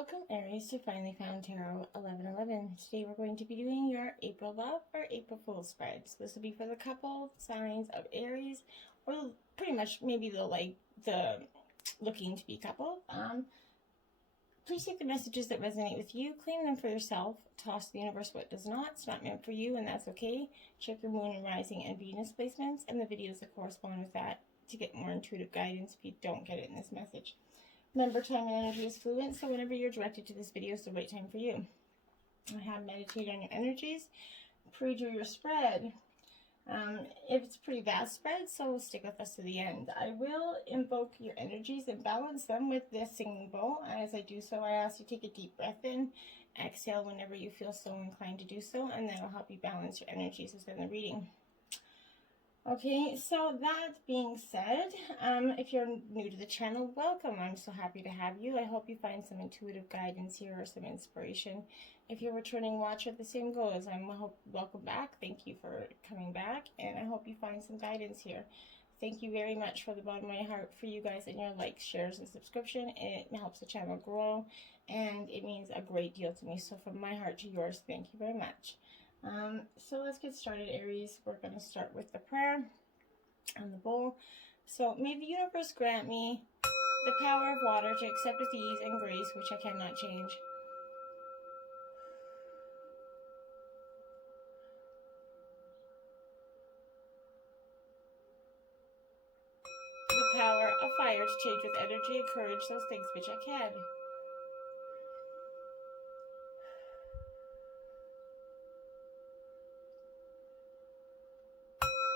Welcome, Aries, to Finally Found Tarot 1111. Today we're going to be doing your April love or April Fool spreads. This will be for the couple signs of Aries, or pretty much maybe the looking to be couple. Please take the messages that resonate with you, claim them for yourself, toss the universe what does not. It's not meant for you, and that's okay. Check your moon and rising and Venus placements and the videos that correspond with that to get more intuitive guidance if you don't get it in this message. Remember, time and energy is fluid, so whenever you're directed to this video, it's the right time for you. I have meditated on your energies, pre-drew your spread. It's a pretty vast spread, so stick with us to the end. I will invoke your energies and balance them with this singing bowl. As I do so, I ask you to take a deep breath in, exhale whenever you feel so inclined to do so, and that will help you balance your energies within the reading. Okay, so that being said, if you're new to the channel, welcome. I'm so happy to have you. I hope you find some intuitive guidance here or some inspiration. If you're a returning watcher, the same goes. Welcome back. Thank you for coming back, and I hope you find some guidance here. Thank you very much from the bottom of my heart for you guys and your likes, shares, and subscription. It helps the channel grow, and it means a great deal to me. So from my heart to yours, thank you very much. So let's get started, Aries. We're going to start with the prayer and the bowl. So may the universe grant me the power of water to accept with ease and grace, which I cannot change. The power of fire to change with energy and courage those things which I can.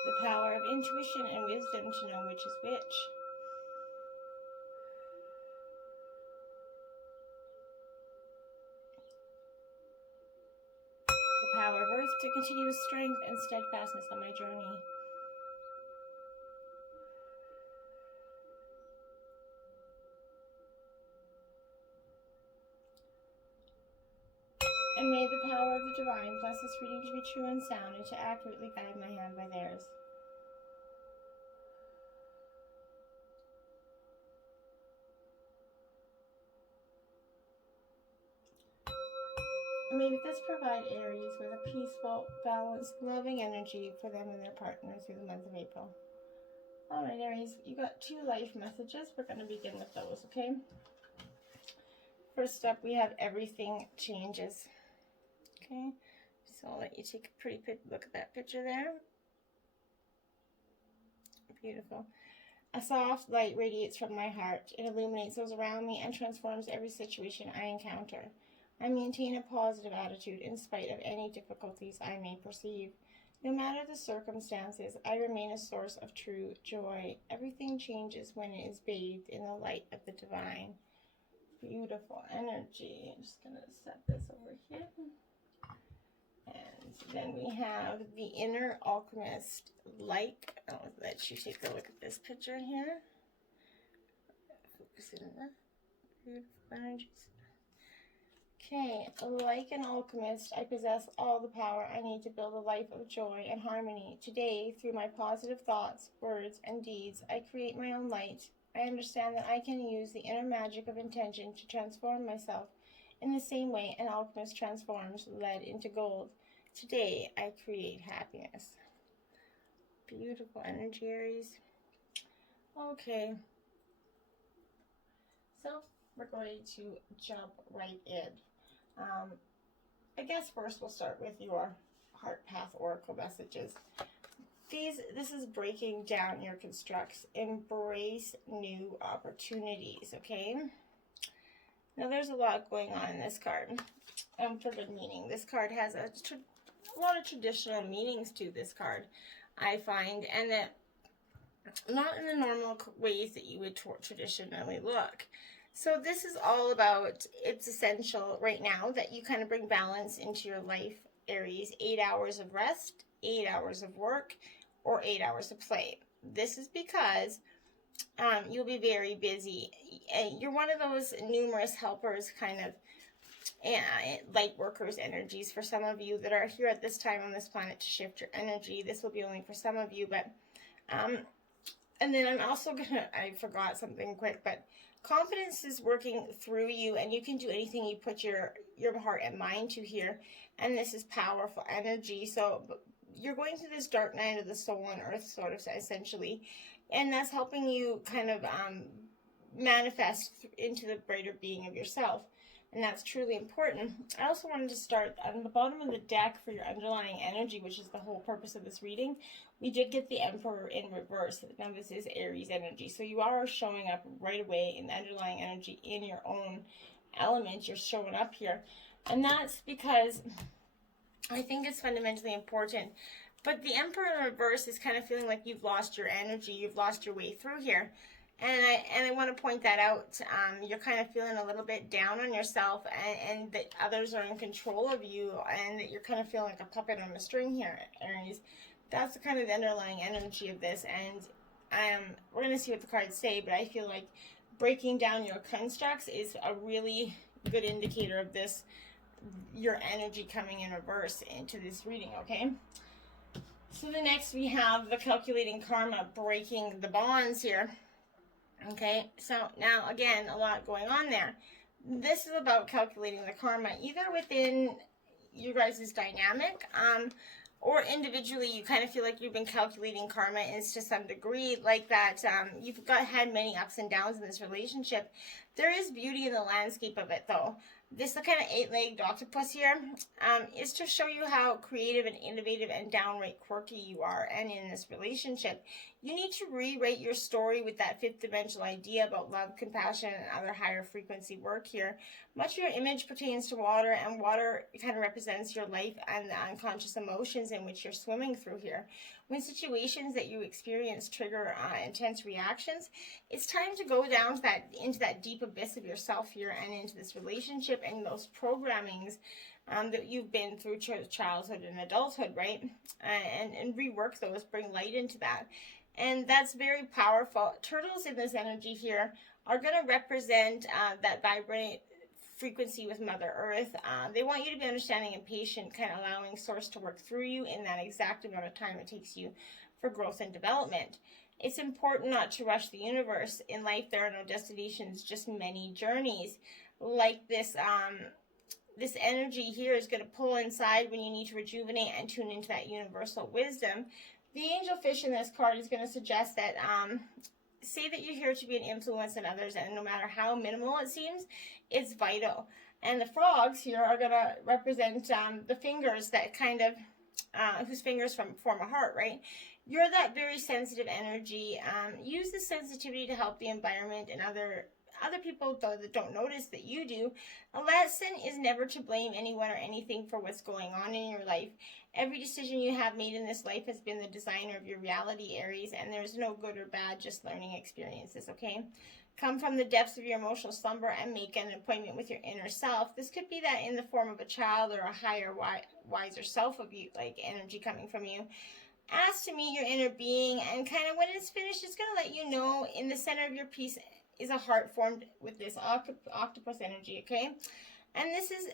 The power of intuition and wisdom to know which is which. The power of earth to continue with strength and steadfastness on my journey. And may the power of the divine bless this reading to be true and sound and to accurately guide my hand by theirs. And may this provide Aries with a peaceful, balanced, loving energy for them and their partner through the month of April. Alright, Aries, you got 2 life messages. We're going to begin with those, okay? First up, we have everything changes. Okay, so I'll let you take a pretty look at that picture there. Beautiful. A soft light radiates from my heart. It illuminates those around me and transforms every situation I encounter. I maintain a positive attitude in spite of any difficulties I may perceive. No matter the circumstances, I remain a source of true joy. Everything changes when it is bathed in the light of the divine. Beautiful energy. I'm just going to set this over here. And then we have the inner alchemist. I'll let you take a look at this picture here. Focus in on that. Beautiful energies. Okay, like an alchemist, I possess all the power I need to build a life of joy and harmony. Today, through my positive thoughts, words, and deeds, I create my own light. I understand that I can use the inner magic of intention to transform myself in the same way an alchemist transforms lead into gold. Today, I create happiness. Beautiful energy, Aries. Okay. So, we're going to jump right in. I guess first we'll start with your Heart Path Oracle messages. This is breaking down your constructs. Embrace new opportunities, okay? Now, there's a lot going on in this card, for good meaning. This card has a lot of traditional meanings to this card, I find, and that not in the normal ways that you would traditionally look. So this is all about, it's essential right now that you kind of bring balance into your life, Aries. 8 hours of rest, 8 hours of work, or 8 hours of play. This is because you'll be very busy. You're one of those numerous helpers, kind of light workers energies for some of you that are here at this time on this planet to shift your energy. This will be only for some of you, but and then I'm also I forgot something quick, but confidence is working through you, and you can do anything you put your heart and mind to here. And this is powerful energy. So you're going through this dark night of the soul on earth, sort of, essentially, and that's helping you kind of manifest into the brighter being of yourself. And that's truly important. I also wanted to start on the bottom of the deck for your underlying energy, which is the whole purpose of this reading. We did get the Emperor in reverse. Now this is Aries energy. So you are showing up right away in the underlying energy in your own element. You're showing up here. And that's because I think it's fundamentally important. But the Emperor in reverse is kind of feeling like you've lost your energy. You've lost your way through here. And I want to point that out. You're kind of feeling a little bit down on yourself, and that others are in control of you, and that you're kind of feeling like a puppet on a string here, Aries. That's the kind of underlying energy of this. And we're going to see what the cards say, but I feel like breaking down your constructs is a really good indicator of this, your energy coming in reverse into this reading, okay? So the next we have the calculating karma, breaking the bonds here. Okay, so now again, a lot going on there. This is about calculating the karma, either within you guys' dynamic, or individually. You kind of feel like you've been calculating karma is to some degree, like that. You've had many ups and downs in this relationship. There is beauty in the landscape of it, though. This kind of 8-legged octopus here is to show you how creative and innovative and downright quirky you are. And in this relationship, you need to rewrite your story with that fifth dimensional idea about love, compassion, and other higher frequency work here. Much of your image pertains to water, and water kind of represents your life and the unconscious emotions in which you're swimming through here. When situations that you experience trigger intense reactions, it's time to go down to into that deep abyss of yourself here, and into this relationship and those programmings that you've been through childhood and adulthood, right? And rework those, bring light into that. And that's very powerful. Turtles in this energy here are going to represent that vibrant frequency with Mother Earth. They want you to be understanding and patient, kind of allowing Source to work through you in that exact amount of time it takes you for growth and development. It's important not to rush the universe. In life, there are no destinations, just many journeys. Like this, this energy here is going to pull inside when you need to rejuvenate and tune into that universal wisdom. The angel fish in this card is going to suggest that say that you're here to be an influence on others, and no matter how minimal it seems, it's vital. And the frogs here are going to represent the fingers that kind of, whose fingers form a heart, right? You're that very sensitive energy. Use this sensitivity to help the environment and other people, though, that don't notice that you do. A lesson is never to blame anyone or anything for what's going on in your life. Every decision you have made in this life has been the designer of your reality, Aries, and there's no good or bad, just learning experiences, okay? Come from the depths of your emotional slumber and make an appointment with your inner self. This could be that in the form of a child or a higher, wiser self of you, like energy coming from you. Ask to meet your inner being, and kind of when it's finished, it's going to let you know in the center of your piece is a heart formed with this octopus energy, okay? And this is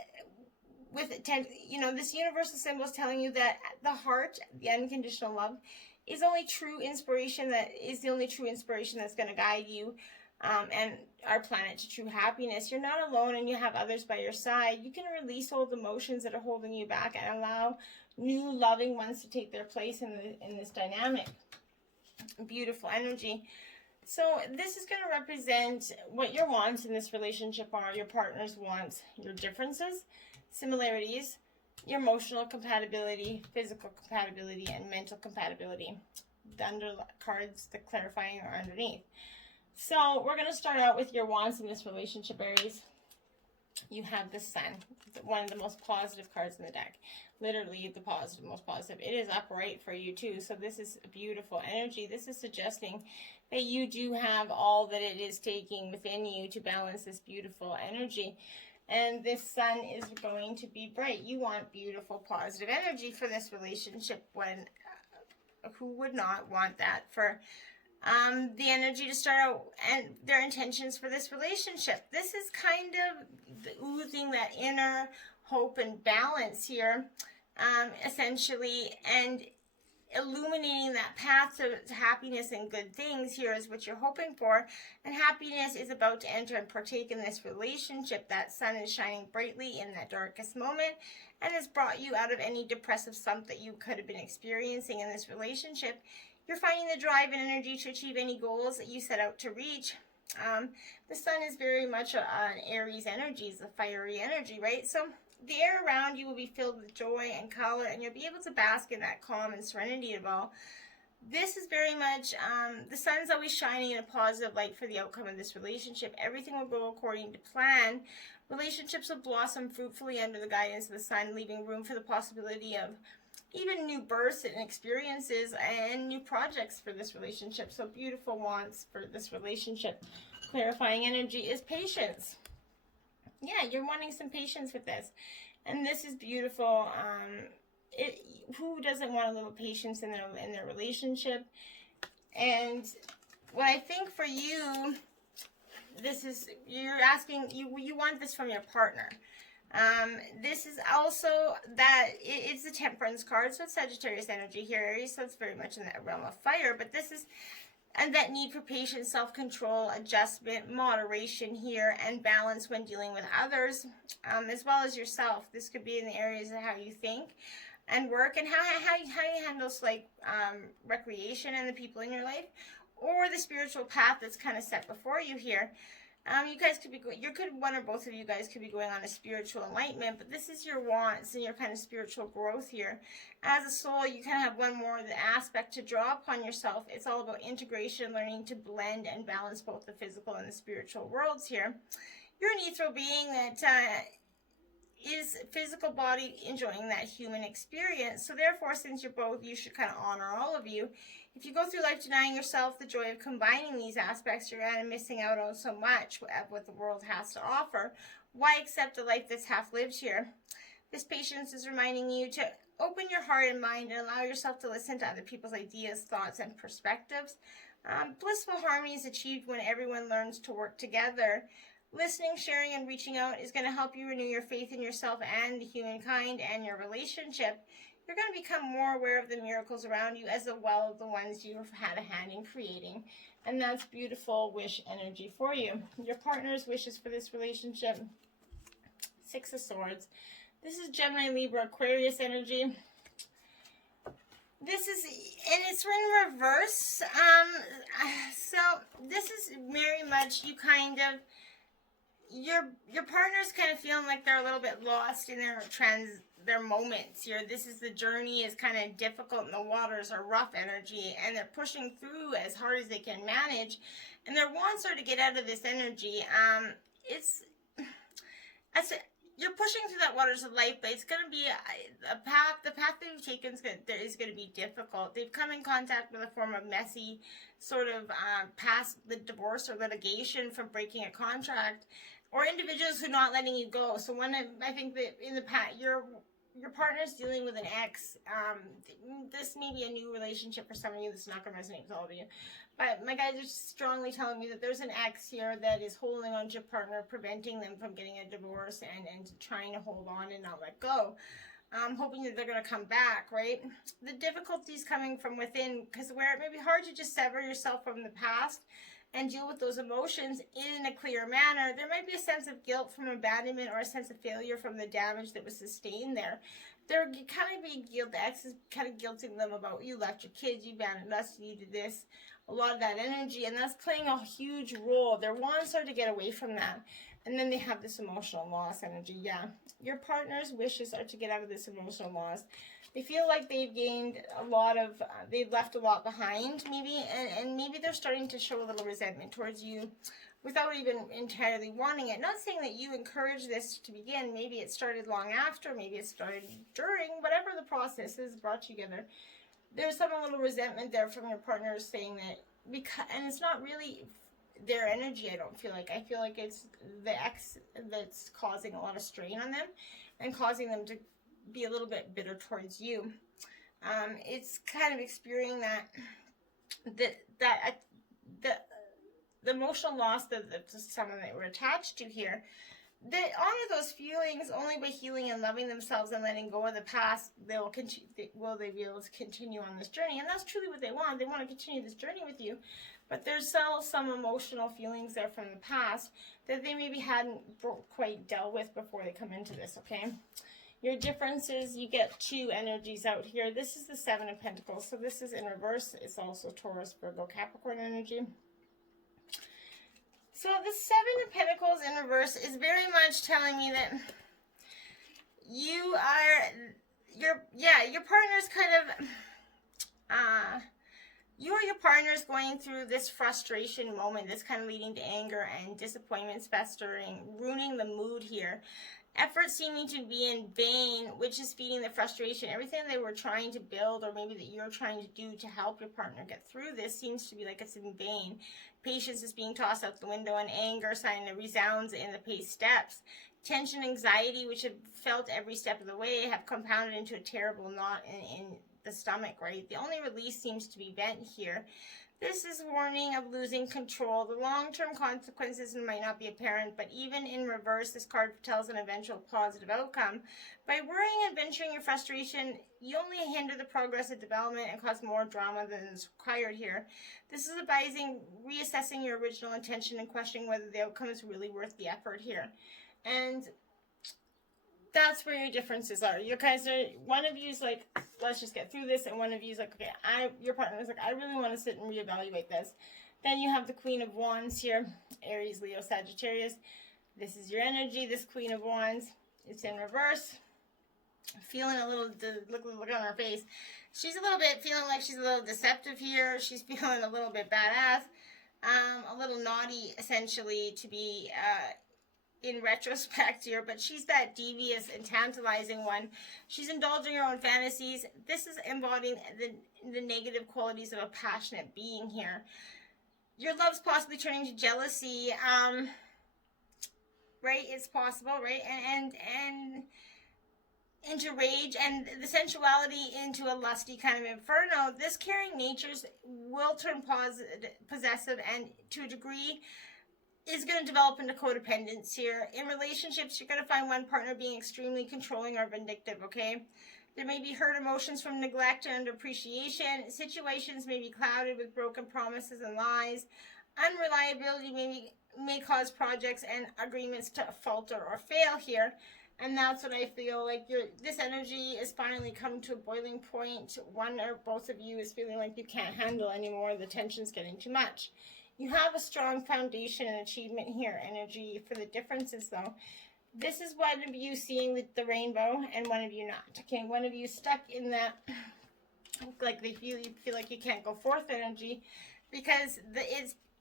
with this universal symbol is telling you that the heart, the unconditional love, is only true inspiration. That is the only true inspiration that's going to guide you and our planet to true happiness. You're not alone, and you have others by your side. You can release old emotions that are holding you back and allow new loving ones to take their place in this dynamic. Beautiful energy. So this is going to represent what your wants in this relationship are, your partner's wants, your differences, similarities, your emotional compatibility, physical compatibility, and mental compatibility. The cards, the clarifying, are underneath. So we're going to start out with your wants in this relationship, Aries. You have the Sun, one of the most positive cards in the deck. Literally the most positive. It is upright for you too. So this is a beautiful energy. This is suggesting that you do have all that it is taking within you to balance this beautiful energy. And this Sun is going to be bright. You want beautiful, positive energy for this relationship. When who would not want that for the energy to start out and their intentions for this relationship? This is kind of oozing that inner hope and balance here, essentially. And illuminating that path to happiness and good things here is what you're hoping for. And happiness is about to enter and partake in this relationship. That sun is shining brightly in that darkest moment and has brought you out of any depressive slump that you could have been experiencing in this relationship. You're finding the drive and energy to achieve any goals that you set out to reach. The sun is very much an Aries energy, it's a fiery energy, right? So the air around you will be filled with joy and color, and you'll be able to bask in that calm and serenity of all. This is very much, the sun's always shining in a positive light for the outcome of this relationship. Everything will go according to plan. Relationships will blossom fruitfully under the guidance of the sun, leaving room for the possibility of even new births and experiences and new projects for this relationship. So beautiful wants for this relationship. Clarifying energy is patience. Yeah, you're wanting some patience with this. And this is beautiful. Who doesn't want a little patience in their relationship? And what I think for you, this is, you're asking, you want this from your partner. This is also that it's the Temperance card, so it's Sagittarius energy here, Aries, so it's very much in that realm of fire. But this is, and that need for patience, self-control, adjustment, moderation here, and balance when dealing with others, as well as yourself. This could be in the areas of how you think and work, and how you handle like recreation and the people in your life, or the spiritual path that's kind of set before you here. You guys could be, one or both of you guys could be going on a spiritual enlightenment, but this is your wants and your kind of spiritual growth here. As a soul, you kind of have one more aspect to draw upon yourself. It's all about integration, learning to blend and balance both the physical and the spiritual worlds here. You're an ethereal being that is physical body enjoying that human experience. So therefore, since you're both, you should kind of honor all of you. If you go through life denying yourself the joy of combining these aspects, you're kind of missing out on so much of what the world has to offer. Why accept a life that's half lived here? This patience is reminding you to open your heart and mind and allow yourself to listen to other people's ideas, thoughts, and perspectives. Blissful harmony is achieved when everyone learns to work together. Listening, sharing, and reaching out is going to help you renew your faith in yourself and humankind and your relationship. You're going to become more aware of the miracles around you as well as the ones you've had a hand in creating. And that's beautiful wish energy for you. Your partner's wishes for this relationship. 6 of Swords. This is Gemini, Libra, Aquarius energy. This is, and it's in reverse. So this is very much you kind of, your partner's kind of feeling like they're a little bit lost in their moments here. This is, the journey is kind of difficult and the waters are rough energy, and they're pushing through as hard as they can manage, and their wants are to get out of this energy. You're pushing through that waters of life, but it's going to be a path. The path that you've taken is going to be difficult. They've come in contact with a form of messy sort of past the divorce or litigation from breaking a contract, or individuals who are not letting you go. So I think that in the past, your partner's dealing with an ex. This may be a new relationship for some of you. This is not going to resonate with all of you. But my guys are strongly telling me that there's an ex here that is holding on to your partner, preventing them from getting a divorce and trying to hold on and not let go. Hoping that they're going to come back, right? The difficulties coming from within, because where it may be hard to just sever yourself from the past and deal with those emotions in a clear manner, there might be a sense of guilt from abandonment or a sense of failure from the damage that was sustained there. They're kind of being guilty. The ex is kind of guilting them about, you left your kids, you abandoned us, you did this. A lot of that energy, and that's playing a huge role. Their wants are to get away from that. And then they have this emotional loss energy. Yeah, your partner's wishes are to get out of this emotional loss. They feel like they've gained a lot of, they've left a lot behind, maybe, and maybe they're starting to show a little resentment towards you without even entirely wanting it. Not saying that you encourage this to begin. Maybe it started long after, maybe it started during, whatever the process is brought together. There's some little resentment there from your partner saying that, and it's not really their energy, I don't feel like. I feel like it's the ex that's causing a lot of strain on them and causing them to be a little bit bitter towards you. It's kind of experiencing the emotional loss that someone that we're attached to here. they honor those feelings only by healing and loving themselves and letting go of the past. Will they be able to continue on this journey? And that's truly what they want. They want to continue this journey with you, but there's still some emotional feelings there from the past that they maybe hadn't quite dealt with before they come into this. Okay. Your differences, you get two energies out here. This is the Seven of Pentacles, so this is in reverse. It's also Taurus, Virgo, Capricorn energy. So the Seven of Pentacles in reverse is very much telling me that you are, your partner's kind of, you or your partner's going through this frustration moment that's kind of leading to anger and disappointments festering, ruining the mood here. Effort seeming to be in vain, which is feeding the frustration. Everything they were trying to build, or maybe that you're trying to do to help your partner get through this, seems to be like it's in vain. Patience is being tossed out the window, and anger sign that resounds in the paced steps. Tension, anxiety, which have felt every step of the way, have compounded into a terrible knot in the stomach, right? The only release seems to be vent here. This is warning of losing control. The long-term consequences might not be apparent, but even in reverse, this card tells an eventual positive outcome. By worrying and venturing your frustration, you only hinder the progress of development and cause more drama than is required here. This is advising reassessing your original intention and questioning whether the outcome is really worth the effort here. And that's where your differences are. You guys are, one of you's like, let's just get through this, and one of you's like, okay, your partner is like, I really want to sit and reevaluate this. Then you have the Queen of Wands here, Aries, Leo, Sagittarius. This is your energy, this Queen of Wands. It's in reverse. Feeling a little, look on her face. She's a little bit, feeling like she's a little deceptive here. She's feeling a little bit badass. A little naughty, essentially, to be, in retrospect here, but she's that devious and tantalizing one. She's indulging her own fantasies. This is embodying the negative qualities of a passionate being here. Your love's possibly turning to jealousy, right? It's possible, right? And into rage, and the sensuality into a lusty kind of inferno. This caring natures will turn possessive, and to a degree is going to develop into codependence here. In relationships, you're going to find one partner being extremely controlling or vindictive, okay? There may be hurt emotions from neglect and underappreciation. Situations may be clouded with broken promises and lies. Unreliability may cause projects and agreements to falter or fail here. And that's what I feel like this energy is finally coming to a boiling point. One or both of you is feeling like you can't handle anymore. The tension's getting too much. You have a strong foundation and achievement here, energy. For the differences, though, this is one of you seeing the rainbow and one of you not. Okay, one of you stuck in that, like you feel like you can't go forth energy, because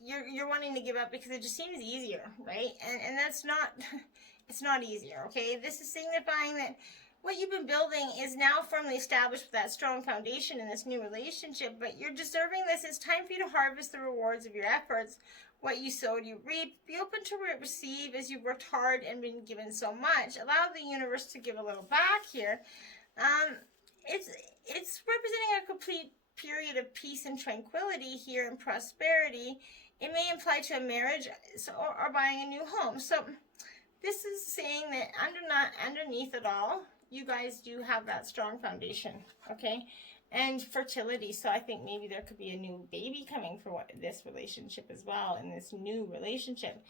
you're wanting to give up because it just seems easier, right? And that's not, it's not easier, okay? This is signifying that what you've been building is now firmly established with that strong foundation in this new relationship, but you're deserving this. It's time for you to harvest the rewards of your efforts. What you sowed, you reap. Be open to receive as you've worked hard and been given so much. Allow the universe to give a little back here. It's representing a complete period of peace and tranquility here and prosperity. It may imply to a marriage or buying a new home. So this is saying that underneath it all, you guys do have that strong foundation, okay? And fertility. So I think maybe there could be a new baby coming for this relationship as well, in this new relationship.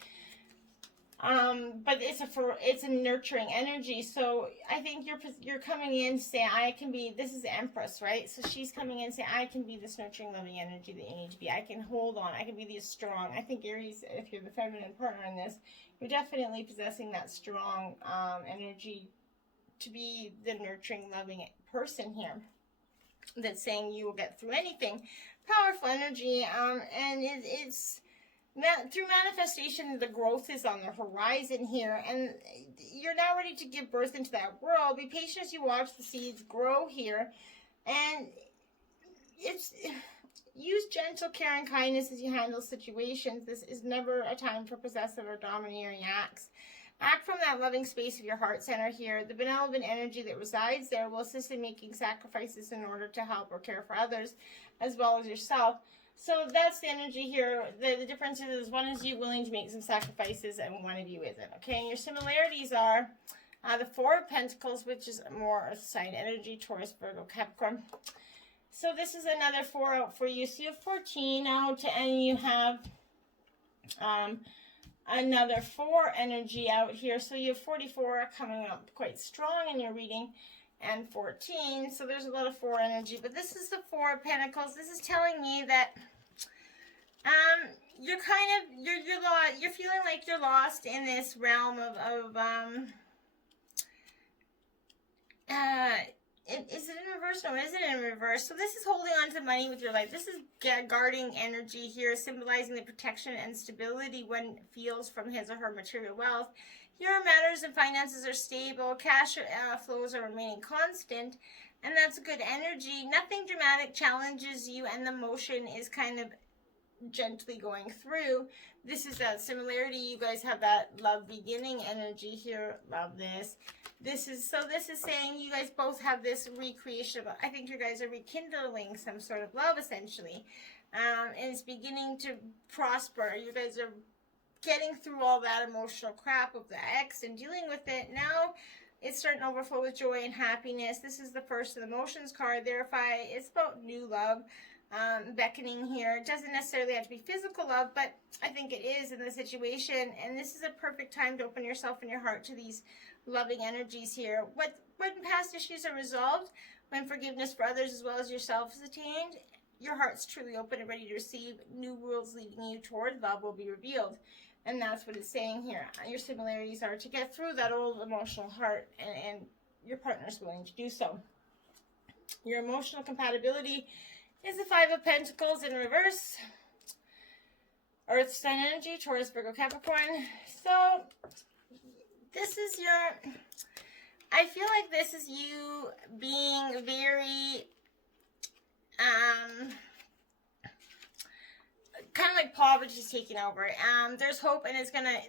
But it's a nurturing energy. So I think you're coming in saying, I can be, this is Empress, right? So she's coming in saying, I can be this nurturing, loving energy that you need to be. I can hold on. I can be this strong. I think Aries, if you're the feminine partner in this, you're definitely possessing that strong energy to be the nurturing, loving person here that's saying you will get through anything. Powerful energy, and it's through manifestation, the growth is on the horizon here, and you're now ready to give birth into that world. Be patient as you watch the seeds grow here, and use gentle care and kindness as you handle situations. This is never a time for possessive or domineering acts. Act from that loving space of your heart center here. The benevolent energy that resides there will assist in making sacrifices in order to help or care for others, as well as yourself. So that's the energy here. The difference is one is you willing to make some sacrifices and one of you isn't. Okay, and your similarities are the Four of Pentacles, which is more Earth sign energy, Taurus, Virgo, Capricorn. So this is another 4 out for you. So you have 14 out, and you have another 4 energy out here. So you have 44 coming up quite strong in your reading, and 14. So there's a lot of 4 energy. But this is the 4 of Pentacles. This is telling me that you're kind of you're feeling like you're lost in this realm of is it in reverse? No, it isn't in reverse. So this is holding on to money with your life. This is guarding energy here, symbolizing the protection and stability one feels from his or her material wealth. Your matters and finances are stable. Cash flows are remaining constant. And that's good energy. Nothing dramatic challenges you, and the motion is kind of gently going through. This is that similarity. You guys have that love beginning energy here. Love this. This is saying you guys both have this recreation of, I think you guys are rekindling some sort of love essentially. And it's beginning to prosper. You guys are getting through all that emotional crap of the ex and dealing with it. Now it's starting to overflow with joy and happiness. This is the first of the emotions card. Therefore, it's about new love. Beckoning here. It doesn't necessarily have to be physical love, but I think it is in the situation. And this is a perfect time to open yourself and your heart to these loving energies here. When past issues are resolved, when forgiveness for others as well as yourself is attained, your heart's truly open and ready to receive. New worlds leading you toward love will be revealed. And that's what it's saying here. Your similarities are to get through that old emotional heart, and your partner's willing to do so. Your emotional compatibility is the 5 of Pentacles in reverse. Earth sign energy, Taurus, Virgo, Capricorn. So this is your, I feel like this is you being very, kind of like poverty is taking over. There's hope, and it's gonna,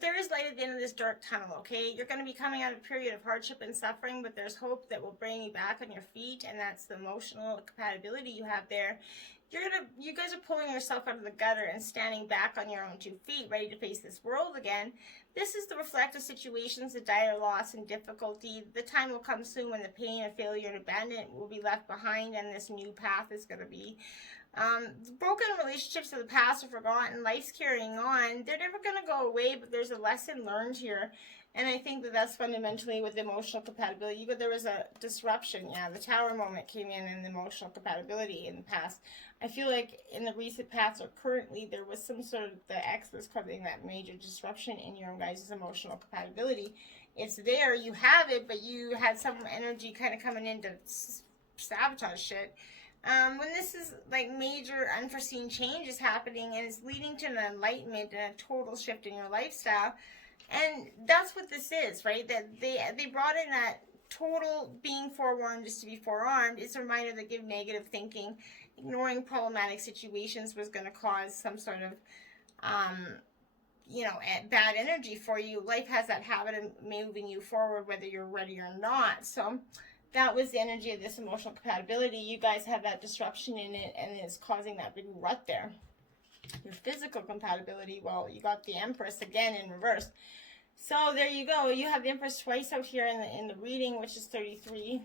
there is light at the end of this dark tunnel, okay? You're gonna be coming out of a period of hardship and suffering, but there's hope that will bring you back on your feet, and that's the emotional compatibility you have there. You guys are pulling yourself out of the gutter and standing back on your own 2 feet, ready to face this world again. This is the reflective situations, the dire loss and difficulty. The time will come soon when the pain of failure and abandonment will be left behind, and this new path is going to be broken relationships of the past are forgotten. Life's carrying on. They're never going to go away, but there's a lesson learned here. And I think that that's fundamentally with emotional compatibility. But there was a disruption. Yeah, the tower moment came in the emotional compatibility in the past. I feel like in the recent past or currently, there was some sort of, the ex was causing that major disruption in your guys' emotional compatibility. It's there, you have it, but you had some energy kind of coming in to sabotage shit. When this is like major unforeseen change is happening, and it's leading to an enlightenment and a total shift in your lifestyle. And that's what this is, right? That they brought in that total being forewarned is to be forearmed. It's a reminder that give negative thinking, ignoring problematic situations was going to cause some sort of, bad energy for you. Life has that habit of moving you forward whether you're ready or not. So that was the energy of this emotional compatibility. You guys have that disruption in it, and it's causing that big rut there. Your physical compatibility, well, you got the Empress again in reverse. So there you go. You have the Empress twice out here in the reading, which is 33.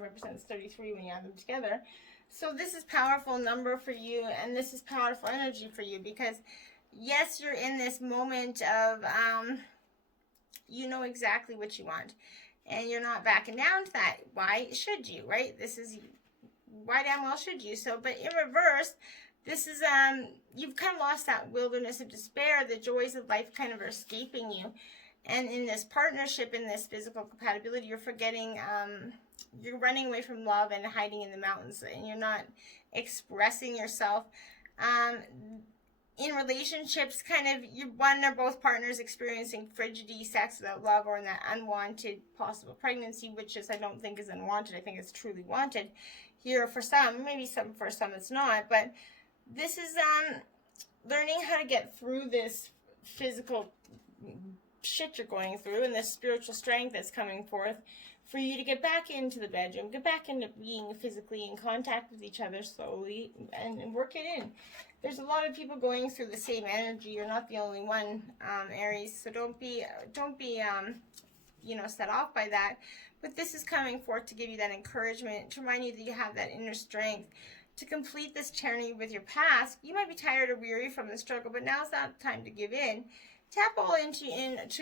Represents 33 when you add them together. So this is powerful number for you, and this is powerful energy for you, because yes, you're in this moment of you know exactly what you want, and you're not backing down to that. Why should you, right? This is, why damn well should you? So, but in reverse, this is, you've kind of lost that wilderness of despair. The joys of life kind of are escaping you. And in this partnership, in this physical compatibility, you're forgetting, you're running away from love and hiding in the mountains, and you're not expressing yourself. In relationships, kind of, one or both partners experiencing frigidity, sex without love, or in that unwanted possible pregnancy, which is, I don't think is unwanted. I think it's truly wanted here for some. Maybe for some it's not, but this is learning how to get through this physical shit you're going through and this spiritual strength that's coming forth for you to get back into the bedroom, get back into being physically in contact with each other slowly and work it in. There's a lot of people going through the same energy. You're not the only one, Aries. So don't be set off by that. But this is coming forth to give you that encouragement, to remind you that you have that inner strength to complete this journey with your past. You might be tired or weary from the struggle, but now's not the time to give in. Tap all into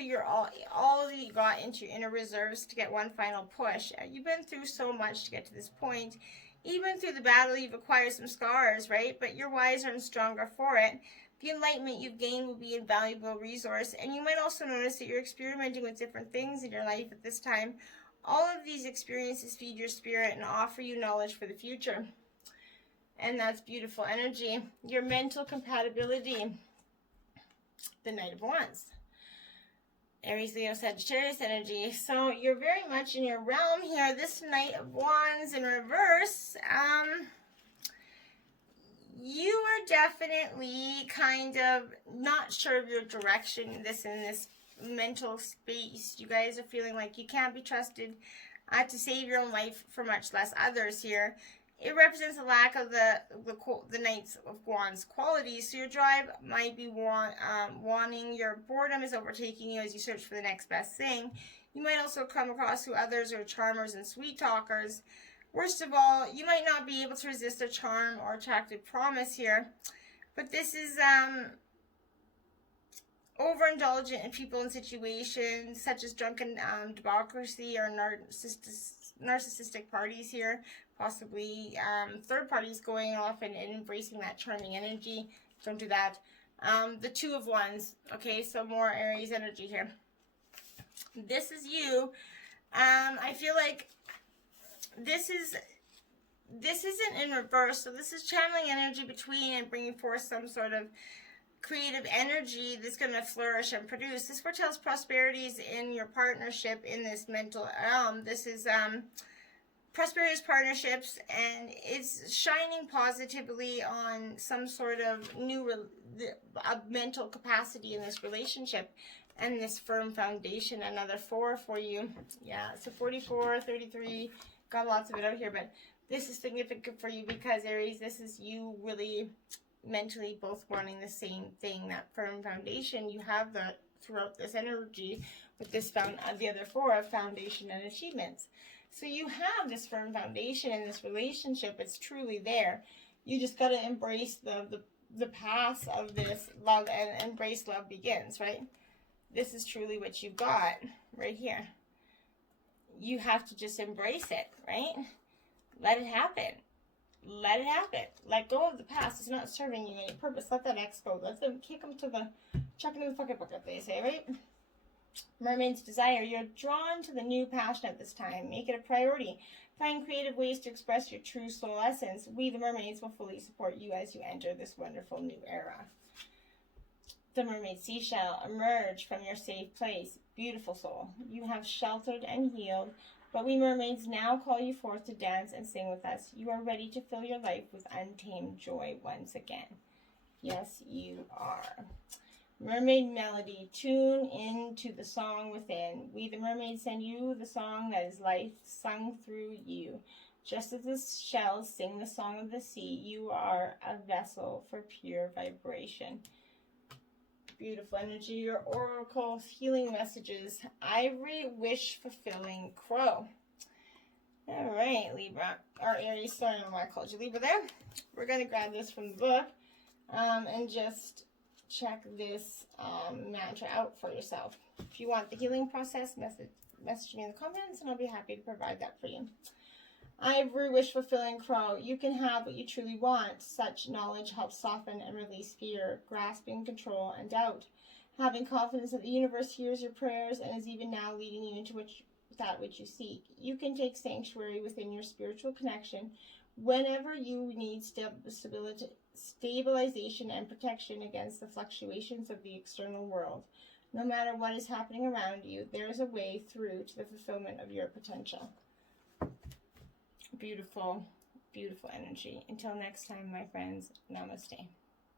your all that you got into your inner reserves to get one final push. You've been through so much to get to this point. Even through the battle, you've acquired some scars, right? But you're wiser and stronger for it. The enlightenment you've gained will be an invaluable resource. And you might also notice that you're experimenting with different things in your life at this time. All of these experiences feed your spirit and offer you knowledge for the future. And that's beautiful energy. Your mental compatibility. The Knight of Wands. Aries, Leo, Sagittarius energy. So you're very much in your realm here. This Knight of Wands in reverse. You are definitely kind of not sure of your direction in this mental space. You guys are feeling like you can't be trusted to save your own life, for much less others here. It represents a lack of the Knights of Wands qualities. So your drive might be wanting, your boredom is overtaking you as you search for the next best thing. You might also come across who others are charmers and sweet talkers. Worst of all, you might not be able to resist a charm or attractive promise here. But this is overindulgent in people and situations such as drunken debauchery or narcissistic parties here. Possibly third parties going off and embracing that charming energy. Don't do that. The Two of Wands. Okay, so more Aries energy here. This is you. I feel like this isn't in reverse. So this is channeling energy between and bringing forth some sort of creative energy that's going to flourish and produce. This foretells prosperities in your partnership in this mental realm. This is prosperous partnerships, and it's shining positively on some sort of new mental capacity in this relationship and this firm foundation. Another 4 for you. Yeah, so 44, 33, got lots of it out here, but this is significant for you because, Aries, this is you really mentally both wanting the same thing, that firm foundation. You have that throughout this energy with this the other 4 of foundation and achievements. So you have this firm foundation in this relationship. It's truly there. You just got to embrace the path of this love and embrace love begins, right? This is truly what you've got right here. You have to just embrace it, right? Let it happen. Let it happen. Let go of the past. It's not serving you any purpose. Let that ex go. Let them kick them to the chuck into the fucking bucket, they say, right? Mermaid's desire. You're drawn to the new passion at this time. Make it a priority. Find creative ways to express your true soul essence. We, the mermaids, will fully support you as you enter this wonderful new era. The mermaid seashell. Emerge from your safe place. Beautiful soul. You have sheltered and healed, but we mermaids now call you forth to dance and sing with us. You are ready to fill your life with untamed joy once again. Yes, you are. Mermaid melody, tune into the song within. We, the mermaids, send you the song that is life sung through you. Just as the shells sing the song of the sea, you are a vessel for pure vibration. Beautiful energy. Your oracle healing messages. Ivory, wish fulfilling crow. All right, Libra. Or Aries, sorry, I don't know why I called you Libra there. We're going to grab this from the book and just check this mantra out for yourself. If you want the healing process, message me in the comments and I'll be happy to provide that for you. Ivory, wish fulfilling crow. You can have what you truly want. Such knowledge helps soften and release fear, grasping control, and doubt. Having confidence that the universe hears your prayers and is even now leading you into that which you seek. You can take sanctuary within your spiritual connection whenever you need stabilization and protection against the fluctuations of the external world. No matter what is happening around you, there is a way through to the fulfillment of your potential. Beautiful, beautiful energy. Until next time, my friends, namaste.